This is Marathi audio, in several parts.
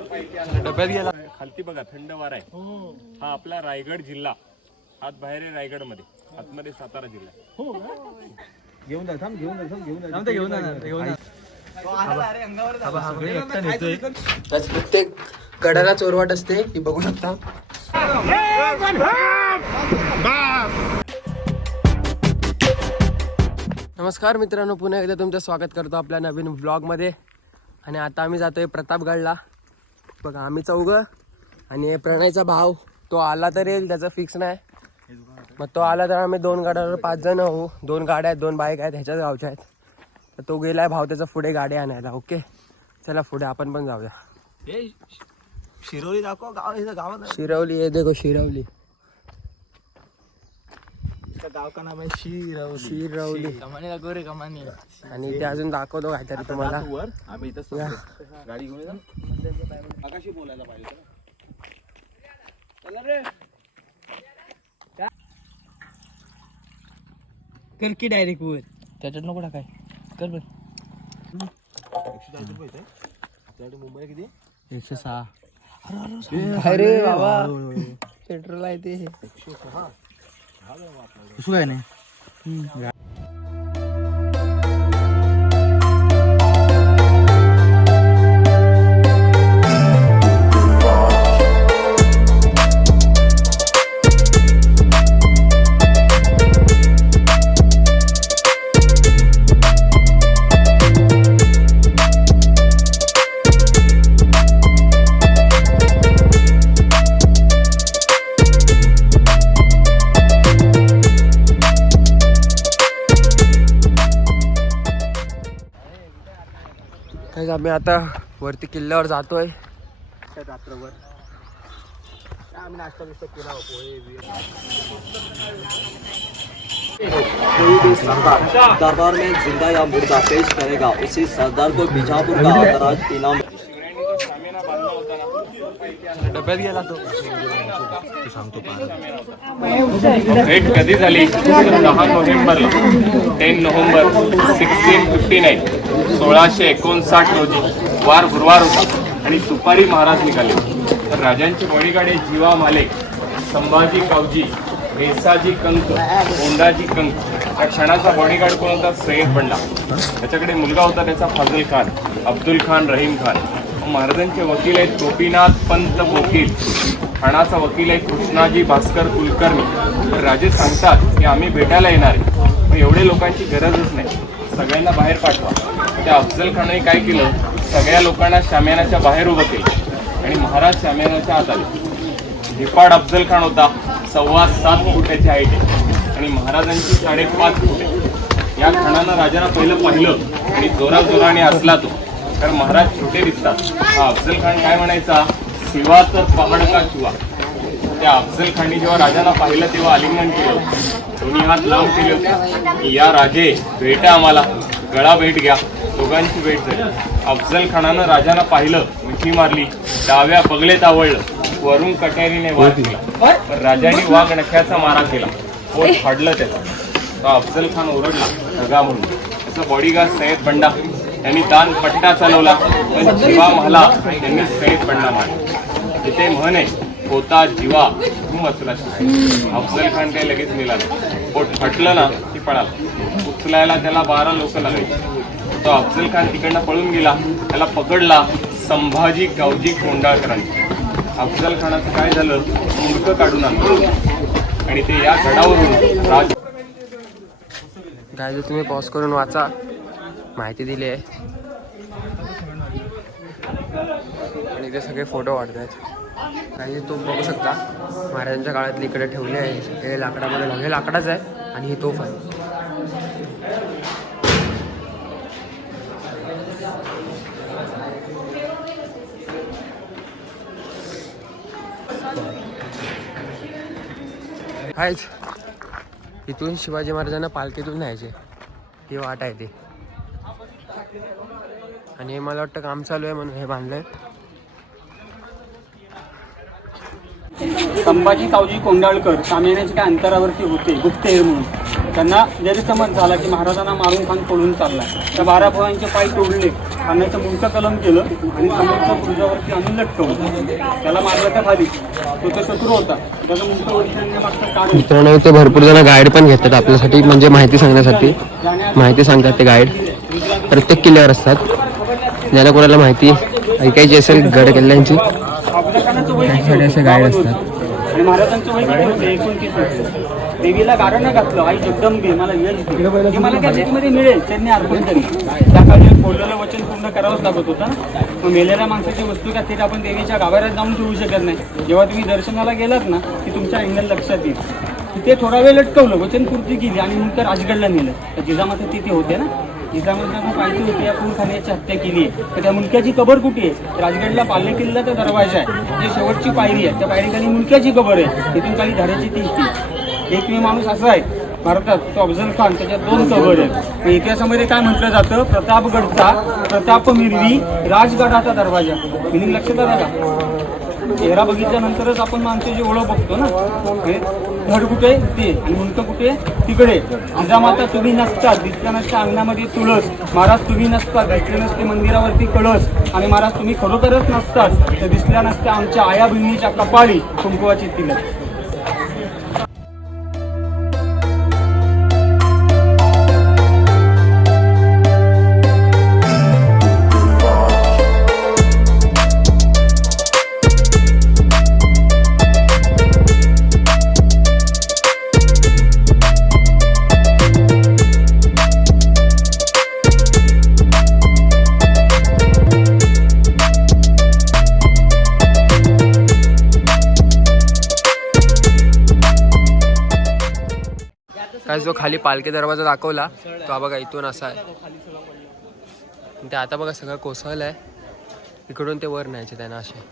डब्यात गेला खालती बघा थंड वारा आहे. हा आपला रायगड जिल्हा. आत बाहेर आहे रायगड मध्ये, आतमध्ये सातारा जिल्हा. घेऊन जा प्रत्येक गडाला चोरवाट असते ही बघू शकता. नमस्कार मित्रांनो, पुन्हा एकदा तुमचं स्वागत करतो आपल्या नवीन व्लॉग मध्ये. आणि आता आम्ही जातोय प्रतापगडला. बघा आम्ही चौघं आणि प्रणयचा भाव, तो आला तर येईल, त्याचं फिक्स नाही. मग तो आला तर आम्ही 2 गाड्यावर 5 जण होऊ. 2 गाड्या आहेत, 2 बाईक आहेत, ह्याच्याच गावच्या आहेत. तर तो गेलाय भाव त्याचा पुढे गाडी आणायला. ओके चला पुढे आपण पण जाऊया. शिरोली दाखव गाव, गावात शिरवली आहे, देखो शिरवली. गाव का नाम आहे शिरवली. शिरवली कमानी दाखव रे, कमानी. आणि ते अजून दाखवतो काहीतरी तुम्हाला. आम्ही इथं गाडी घेऊन जा. आकाशी बोलायला पाहिजे. चला रे कर की डायरेक्ट वर, त्याच्यात नको टाकाय. कर बर. 140 रुपये आहे आपल्याकडे. मुंबई किती? 106. अरे बाबा पेट्रोल आहे ते. 106 कसं काय नाही. आम्ही आता वरती किल्ल्यावर जातोय. रात्रभर आम्ही नाश्ता बिस्टा केला. कोई भी सरदार दरबार में जिंदा या मुर्दा पेश करेगा, उसी सरदार को बीजापुर का आदराज इनाम. डब्यात गेला तो. भेट कधी झाली? 10 नोव्हेंबरला, 10 नोव्हेंबर 1659, 1659 रोजी. वार गुरुवार होता आणि दुपारी महाराज निघाले. तर राजांचे बॉडीगार्ड जीवा माले, संभाजी कावजी, भेसाजी कंक, गोंडाजी कंक. या क्षणाचा बॉडीगार्ड कोण होता? सय्यद बंडा. त्याच्याकडे मुलगा होता त्याचा फाजल खान, अब्दुल खान, रहीम खान. महाराजांचे वकील आहेत गोपीनाथ पंत वकील. ठाण्याचा वकील आहे कृष्णाजी भास्कर कुलकर्णी. तर राजे सांगतात की आम्ही भेटायला येणार आहे, पण एवढे लोकांची गरजच नाही, सगळ्यांना बाहेर पाठवा. त्या अफजल खानाने काय केलं? सगळ्या लोकांना शामियानाच्या बाहेर उभं केलं आणि महाराज शामियानाच्या आत आले. धिपाड अफजल खान होता, 7.25 फुटाची हाईट आहे आणि महाराजांची 5.5 फूट आहे. या खानानं राजाला पहिलं पाहिलं आणि जोराजोराने हसला तो, कारण महाराज छोटे दिसतात. हा अफजल खान काय म्हणायचा? शिवा तर पहाड का शिवा. त्या अफजल खानने जेव्हा राजाला पाहिलं तेव्हा आलिंगन केलं, दोन्ही हात लांब केले होते. या राजे भेटा आम्हाला, गळा भेट घ्या. दोघांची भेट झाली. अफजल खानानं राजाला पाहिलं, मिठी मारली, डाव्या पगलेत आवळलं, वरून कट्यारीने वार केला. पण राजाने वाघ नख्याचा मारा केला, पोट फाडलं त्याचा. तो अफजल खान ओरडला धगा म्हणून. त्याचा बॉडीगार्ड सय्यद बंडा यांनी दान पट्टा चालवला, पण जीवा महला यांनी सय्यद बंडा मारला. तिथे म्हण आहे, होता जीवा तू वाचला. अफजल खान काही लगेच मेला नाही. पोट फाटलं ना की पळाला. उचलायला त्याला 12 लोक लागले. तो अफजल खान तिकडनं पळून गेला. त्याला पकडला संभाजी गावजी कोंडाळकरांनी. अफजल खानाचं काय झालं? मुंडकं काढून आणलं आणि ते या गडावरून राज. गायज तुम्ही पॉज करून वाचा, माहिती दिली आहे. आणि इथे सगळे फोटो वाढत आहेत. काही तो बघू शकता महाराजांच्या काळातले इकडे ठेवले आहे. हे लाकडामध्ये, हे लाकडाच आहे आणि ही तोफ आहे. काहीच इथून शिवाजी महाराजांना पालखीतून न्यायचे, ही वाट आहे ती. आणि हे मला वाटतं काम चालू आहे म्हणून हे बांधलंय. संभाजी कावजी कोंडाळकर शामियानाच्या काय अंतरावरती होते गुप्तहेर म्हणून. त्यांना जरी समज झाला की महाराजांना मारून खान पळून चालला, त्या 12 भावांचे पाय तोडले खाण्याचं मुंडकं कलम केलं आणि समोरच्या पुरुषावरती आणून लटकवलं. त्याला मारलं त्या खाली. तो शत्रू होता, त्याचं मुंडकं वरती आणलं, मागचं काढून मित्रांनो इथे भरपूर जण गाईड पण घेतात आपल्यासाठी, म्हणजे माहिती सांगण्यासाठी. माहिती सांगतात ते गाईड प्रत्येक किल्ल्यावर असतात. ज्याला कोणाला माहिती ऐकायची असेल गड किल्ल्यांची अफजलखानाचं वय किती त्यासाठी असे होतं? गाईड 52 असतात. होतं. आणि महाराजांचं वय किती होतं? 29 वर्ष. देवीला गारणं घातलं, आई जगदंबे मला यश दे. की मला त्या शेतीमध्ये मिळेल त्यांनी अर्पण करी. त्या काळी बोललेलं वचन पूर्ण करावंच लागत होतं ना. मग मेलेल्या माणसाची वस्तू का थेट आपण देवीच्या गाभाऱ्यात जाऊन ठेवू शकत नाही. जेव्हा तुम्ही दर्शनाला गेलात ना की तुमच्या अँगल लक्षात येईल. तिथे थोडा वेळ लटकवलं, वचनपूर्ती केली आणि नंतर राजगडला नेलं. तर जिजामाता तिथे होते ना. जिजामाता पाहिजे होती या खाण्याची हत्या केली आहे. तर त्या मुलक्याची कबर कुठे आहे? राजगडला पाल्ले किल्ल्याचा दरवाजा आहे, जे शेवटची पायरी आहे. त्या पायरीखाली मुलक्याची कबर आहे. तिथून खाली धाड्याची ती एकमेव माणूस असा आहे भारतात, तो अफजल खान. त्याच्यात 2 कबर आहेत. इतिहासामध्ये काय म्हटलं जातं? प्रतापगडचा प्रताप मिरवी राजगडाचा दरवाजा. मिनिंग लक्षात आला का? चेहरा बघितल्यानंतरच आपण माणसाची ओळख बघतो ना. धड कुठे ते आणि मुंडकं कुठे तिकडे. जिजामाता तुम्ही नसतात, दिसल्या नसता अंगणामध्ये तुळस. महाराज तुम्ही नसतात, दिसले नसते मंदिरावरती कळस. आणि महाराज तुम्ही खरोखरच नसतात, तर दिसल्या नसत्या आमच्या आया बहिणीच्या कपाळी कुंकवाची तिलक. काय जो खाली पालखी दरवाजा दाखवला तो हा बघा इथून असा आहे. ते आता बघा सगळं कोसळलं आहे. इकडून ते वर न्यायचे त्यांना असे.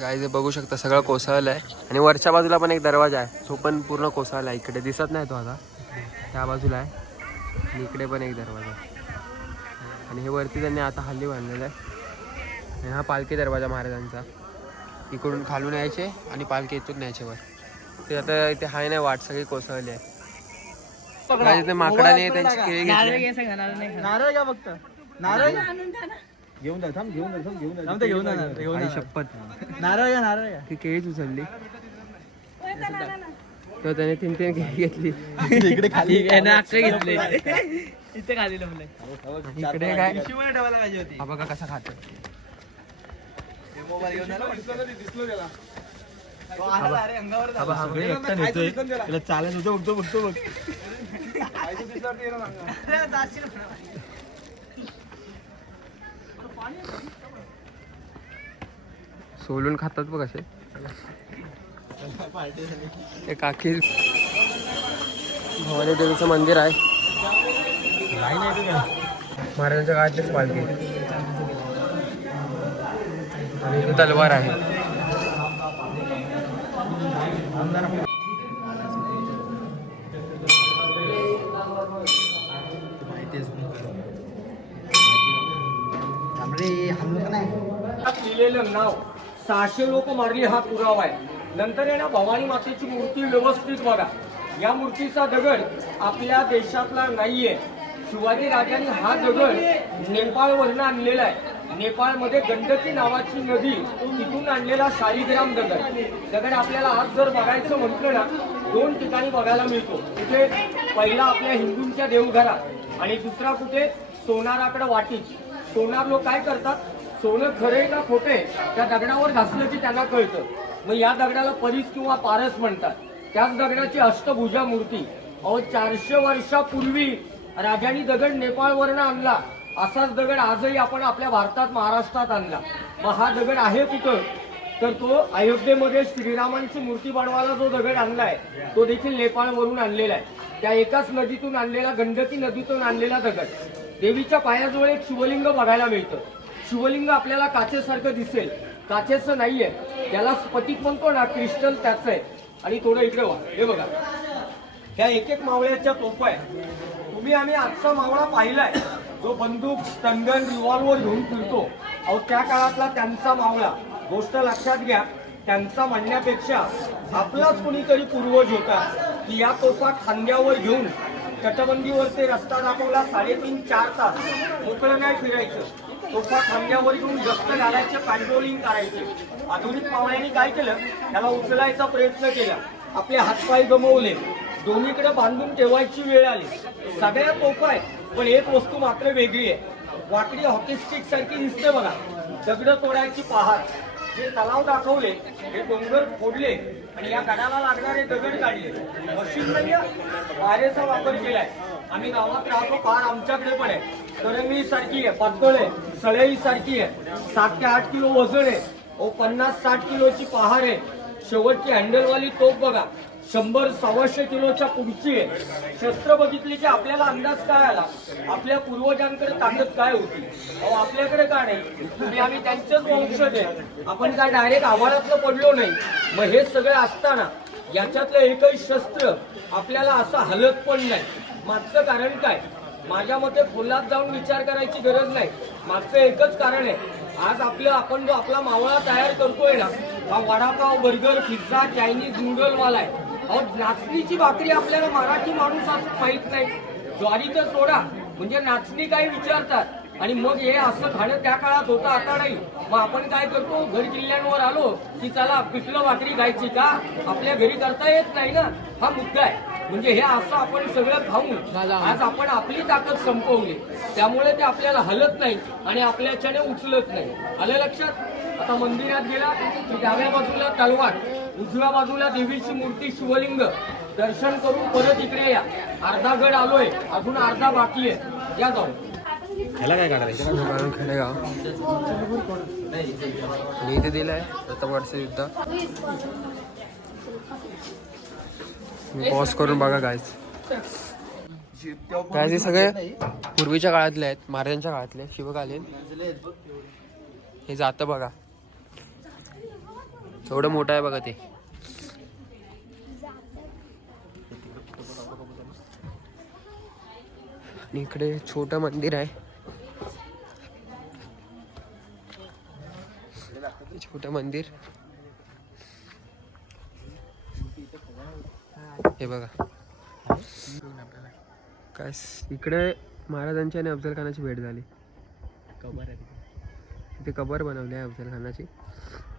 गाय जे बघू शकता सगळं कोसळलं आहे. आणि वरच्या बाजूला पण एक दरवाजा आहे, तो पण पूर्ण कोसळला आहे. इकडे दिसत नाही तो आता, त्या बाजूला आहे. आणि इकडे पण एक दरवाजा. आणि हे वरती त्यांनी आता हल्ली बांधलेलं आहे. आणि हा पालखी दरवाजा महाराजांचा. इकडून खालून यायचे आणि पालखी इथून न्यायचे वर. ते आता इथे हाय नाही, वाट सगळी कोसळली आहे. इथे माकडाने त्यांची केळी घेतली. नारळ घ्या फक्त. नारळ घेऊन जा, थांब घेऊन जा, घेऊन जा. शपथ नारळ घ्या, नारळ घ्या. ती केळीच उचलली. तर त्याने 3 केळी घेतली. इकडे खाली घेतले. इथे खाली लपलंय. इकडे काय पिशवीमध्ये ठेवायला पाहिजे होती. हा बघा कसा खातो. मोबाईल घेऊन आला, दिसलो त्याला. चालत होतं, बघतो बघ. सोलून खातात बघ असे. हे काकी भवानी देवीचं मंदिर आहे. महाराजांच्या काळातलीच पालखी आणि इथे तलवार आहे. लिहिलेलं नाव 600 लोक मारली हा पुरावा आहे. नंतर आहे ना भवानी मातेची मूर्ती व्यवस्थित बघा. या मूर्तीचा दगड आपल्या देशातला नाहीये. शिवाजी राजांनी हा दगड नेपाळवरून आणलेला आहे. नेपाळमध्ये गंडकी नावाची नदी तिथून आणलेला शालिग्राम दगड आपल्याला आज जर बघायचं म्हटलं ना 2 ठिकाणी बघायला मिळतो. कुठे? पहिला आपल्या हिंदूंच्या देवघरात आणि दुसरा कुठे? सोनाराकडे वाटीत. सोनार लोक काय करतात? सोनं खरे का खोटे त्या दगडावर घासलं की त्यांना कळतं. मग या दगडाला परीस किंवा पारस म्हणतात. त्याच दगडाची अष्टभुजा मूर्ती. 400 वर्षापूर्वी राजांनी दगड नेपाळवरून आणला. असाच दगड आजही आपण आपल्या भारतात महाराष्ट्रात आणला. मग हा दगड आहे कुठं? तर तो अयोध्येमध्ये श्रीरामांची मूर्ती बनवायला जो दगड आणलाय तो देखील नेपाळवरून आणलेला आहे. त्या एकाच नदीतून आणलेला, गंडकी नदीतून आणलेला दगड. देवीच्या पायाजवळ एक शिवलिंग बघायला मिळतं. शिवलिंग आपल्याला काचेसारखं दिसेल, काचेचं नाहीये. त्याला स्फटिक म्हणतो ना, क्रिस्टल त्याचं आहे. आणि थोडं इकडे व्हा, हे बघा, ह्या एक मावळ्याच्या तोफा आहे. तुम्ही आम्ही आजचा मावळा पाहिलाय जो बंदूक, टंगन, रिव्हॉल्वर घेऊन फिरतो. अहो त्या काळातला त्यांचा मावळा. गोष्ट लक्षात घ्या, त्यांचा म्हणण्यापेक्षा आपलाच कोणीतरी पूर्वज होता की या तोफा खांद्यावर घेऊन तटबंदीवर ते रस्ता दाखवला 3.5-4 तास मोकळं नाही फिरायचं. तोफा खांद्यावर घेऊन गस्त घालायचे, पॅट्रोलिंग करायचे. आधुनिक पाहुण्यांनी काय केलं, त्याला उचलायचा प्रयत्न केला, आपले हातपाय गमवले, दोन्हीकडे बांधून ठेवायची वेळ आली. सगळ्या तोफा आहेत पण एक वस्तू मात्र वेगळी आहे. वाकडी हॉकी स्टिक सारखी दिसते बघा, दगड तोडायची पहार. जे तलाव दाखवले हे डोंगर फोडले आणि या गडाला लागणारे दगड काढले. मशीन म्हणजे वारेचा वापर केलाय. आम्ही गावात राहतो, फार आमच्याकडे पण आहे. तरंगळी सारखी आहे, पातळ आहे, सळई सारखी आहे, 7 ते 8 किलो वजन आहे. 50-60 किलोची पहार आहे. शेवटची हँडलवाली तोफ बघा, 100-125 किलोच्या पुढची आहे. शस्त्र बघितली की आपल्याला अंदाज काय आला, आपल्या पूर्वजांकडे ताकद काय होती. अहो आपल्याकडे का नाही, तुम्ही आम्ही त्यांचेच वंशज आहे. आपण काय डायरेक्ट आव्हानातलं पडलो नाही. मग हे सगळं असताना याच्यातलं एकही शस्त्र आपल्याला असं हलत पण नाही. मागचं कारण काय, माझ्या मते खोलात जाऊन विचार करायची गरज नाही. मागचं एकच कारण आहे, आज आपण जो आपला मावळा तयार करतोय ना, हा वडापाव, बर्गर, पिझ्झा, चायनीज, नूडलवाला आहे. अहो नाचणीची भाकरी आपल्याला मराठी माणूस असं माहित नाही. ज्वारी तर सोडा, म्हणजे नाचणी काय विचारतात. आणि मग हे असं खाणं त्या काळात होतं, आता नाही. मग आपण काय करतो, घर किल्ल्यांवर आलो की चला पिठलं भाकरी खायची का, आपल्या घरी करता येत नाही ना, हा मुद्दा आहे. म्हणजे हे असं आपण सगळं खाऊन आज आपण आपली ताकद संपवली, त्यामुळे ते आपल्याला हलत नाही आणि आपल्याच्याने उचलत नाही. आलं लक्षात. आता मंदिरात गेला की डाव्या बाजूला तलवार, उजव्या बाजूला देवीची मूर्ती, शिवलिंग. दर्शन करून परत इकडे या. अर्धा गड आलोय, अजून अर्धा बाकी आहे, या जाऊन. खेडेगाव आणि इथे दिलंय प्रतापगडचं युद्ध. पॉज करून बघा गायज. हे सगळे पूर्वीच्या काळातले आहेत, महाराजांच्या काळातले शिवकालीन. हे जातं बघा, एवढं मोठं आहे बघा ते. आणि इकडे छोटं मंदिर आहे, छोटं मंदिर. हे बघा काय इकडे महाराजांची आणि अफजल खानाची भेट झाली. कबर आहे तिथे कबर बनवली आहे अफजल खानाची.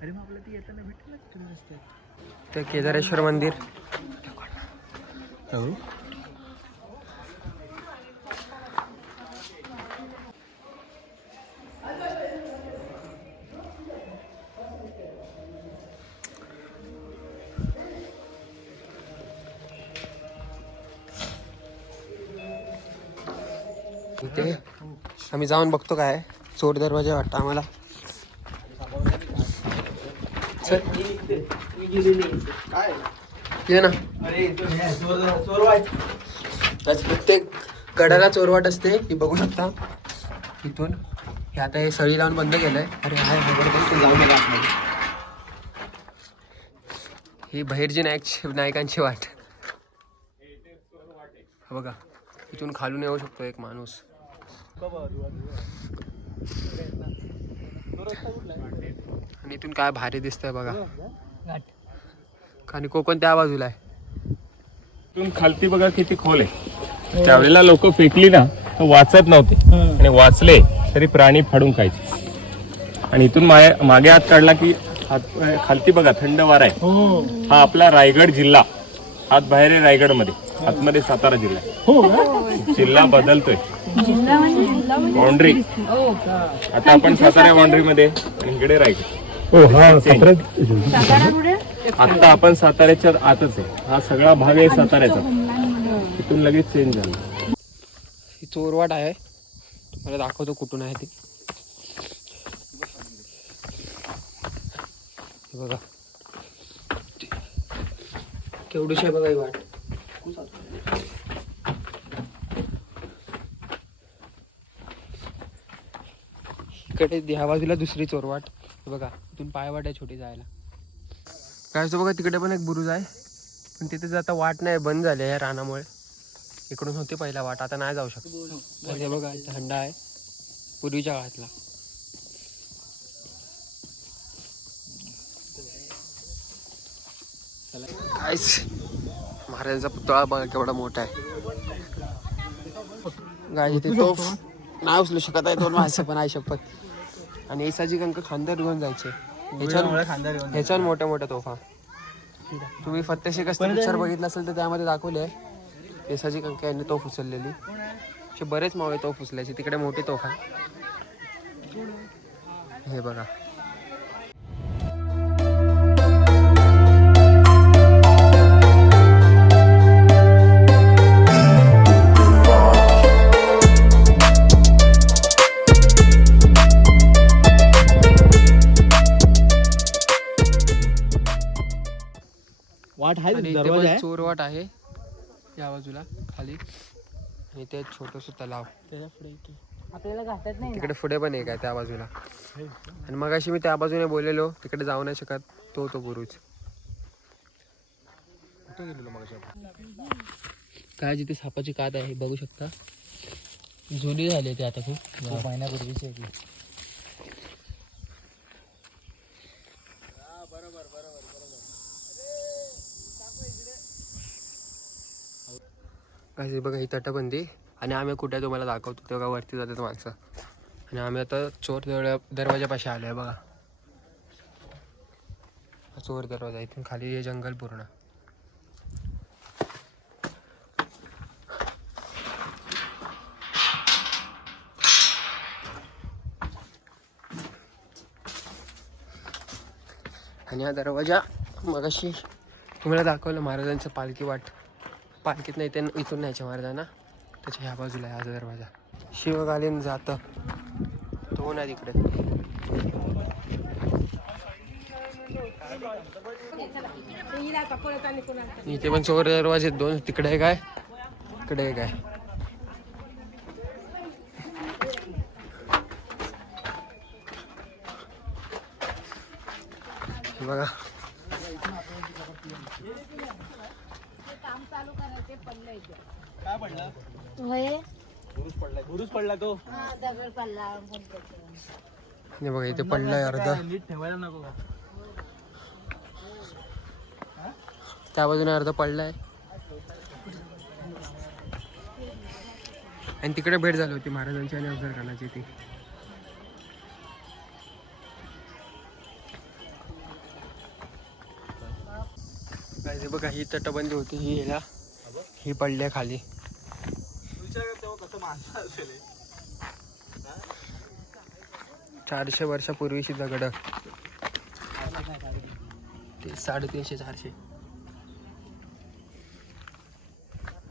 अरे मग आपल्याला ती येताना भेटेल ना तिकडे रस्त्यात. ते केदारेश्वर मंदिर. इथे आम्ही जाऊन बघतो काय चोर दरवाजा वाटतं आम्हाला. चल ये ना. प्रत्येक गडाला चोरवाट असते, ही बघू शकता इथून. हे आता हे सळी लावून बंद केलंय. अरे हाय हाय जाऊ नका आतमध्ये. ही बहिर्जी नायकांची वाट बघा. इथून खालून येऊ शकतो एक माणूस. आणि इथून काय भारी दिसतंय बघा. आणि कोकण त्या बाजूला आहे. इथून खालती बघा किती खोल आहे. त्यावेळेला लोक फेकली ना तर वाचत नव्हते, आणि वाचले तरी प्राणी फाडून खायचे. आणि इथून मागे हात काढला की खालती बघा थंड वारा आहे. हा आपला रायगड जिल्हा, हात बाहेर आहे रायगड मध्ये, आतमध्ये सातारा जिल्हा आहे. जिल्हा बदलतोय, बाउंड्री. आता आपण सातारा बाउंड्री मध्ये आणि इकडे रायगड. आता आपण साताऱ्याच्या आतच आहे. हा सगळा भाग आहे साताऱ्याचा, इथून लगेच चेंज झाला. ही चोरवाट आहे, तुम्हाला दाखवतो कुठून आहे ती. बघा केवढीशी आहे बघा ही वाट. इकडे ह्या बाजूला दुसरी चोरवाट बघा. इथून पायवाट आहे छोटी जायला. काय बघा तिकडे पण एक बुरुज आहे, पण तिथे जाता वाट नाही, बंद झाली आहे रानामुळे. इकडून होती पहिला वाट, आता नाही जाऊ शकतो. हे बघा हंडा आहे पूर्वीच्या काळातला. काहीच महाराजांचा पुतळा बघा केवढा मोठा आहे. गाय ती तोफ नाही उचलू शकत आहे 2 माणसं पण आहे शपथ. आणि एसाची कंक खांद्यावर घेऊन जायचे ह्याच्यावर मोठ्या मोठ्या तोफा. तुम्ही फत्तेशेख पिक्चर बघितला असेल तर त्यामध्ये दाखवले एसाची कंक यांनी तोफ उचललेली. असे बरेच मावळे तोफ उचलायचे. तिकडे मोठी तोफ आहे हे बघा. वाट आहे आणि इथे दरवाजा पण आहे चोरवाट आहे या बाजूला खाली. आणि ते छोटस तलाव त्याच्या पुढे इथे. तिकडे पुढे पण एक आहे त्या बाजूला. आणि मग अशी मी त्या बाजूने बोललेलो तिकडे जाऊ नाही शकत तो बुरुज. काय जिथे सापाची कात आहे बघू शकता. जुनी झाली ते आता खूप महिन्यापूर्वीची आहे. काय बघा ही तटबंदी. आणि आम्ही कुठे तुम्हाला दाखवतो तेव्हा वरती जातात माणसं. आणि आम्ही आता चोर दरवाजापाशी आलो आहे बघा. चोर दरवाजा इथून खाली हे जंगल पूर्ण. आणि हा दरवाजा मगाशी तुम्हाला दाखवलं महाराजांचं पालखी वाट. पालखीत नाही ते इथून न्यायच्या महाराजांना. त्याच्या ह्या बाजूला आहे हा दरवाजा. शिवकालीन जातं तो नाही तिकडे. इथे पण चोर दरवाजे 2. तिकडे एक आहे इकडे एक आहे. बघा बुरुज पडला तो. हे बघा इथे पडलाय अर्धा. नीट ठेवायला नको. त्या बाजूने अर्धा पडलाय. आणि तिकडे भेट झाली होती महाराजांची आणि अफजल खानाची ती. काय बघा ही तटबंदी होती ही ह्याला ही पडल्या खाली. 400 वर्षापूर्वीची दगड. ते 350 400.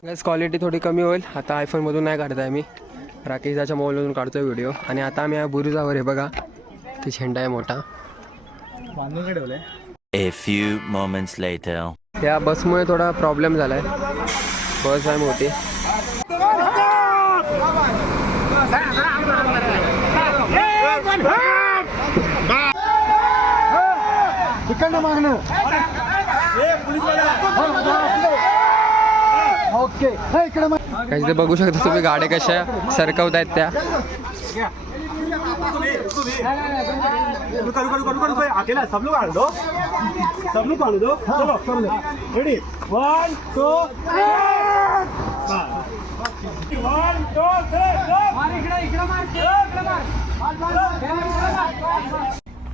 गॅस क्वालिटी थोडी कमी होईल आता. आयफोनमधून नाही काढताय मी राकेशच्या मोबाईलमधून काढतोय व्हिडिओ. आणि आता आम्ही या बुरुजावर आहे बघा. ते झेंडा आहे मोठा. बांधून काय ठेवलंय. A few moments later. या बसमुळे थोडा प्रॉब्लेम झालाय. बस आहे मोठी. काही बघू शकता तुम्ही गाड्या कशा सरकवत आहेत त्या. अकेला सब लोग दो. सब लोग काढू दो. चलो रेडी 1 2 1 2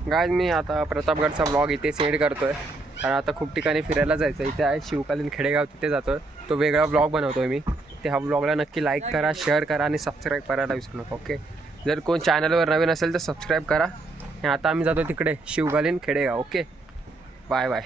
गाइस मी आता प्रतापगडचा ब्लॉग इथे सेंड करतोय. कारण आता खूप ठिकाणी फिरायला जायचं. इथे आहे शिवकालीन खेडेगाव तिथे जातोय. तो वेगळा ब्लॉग बनवतोय मी. ते हा ब्लॉगला नक्की लाईक करा शेअर करा आणि सबस्क्राईब करायला विसरू नका. ओके जर कोण चॅनलवर नवीन असेल तर सबस्क्राईब करा. आता आम्ही जातो तिकडे शिवकालीन खेडेगाव. Okay bye bye.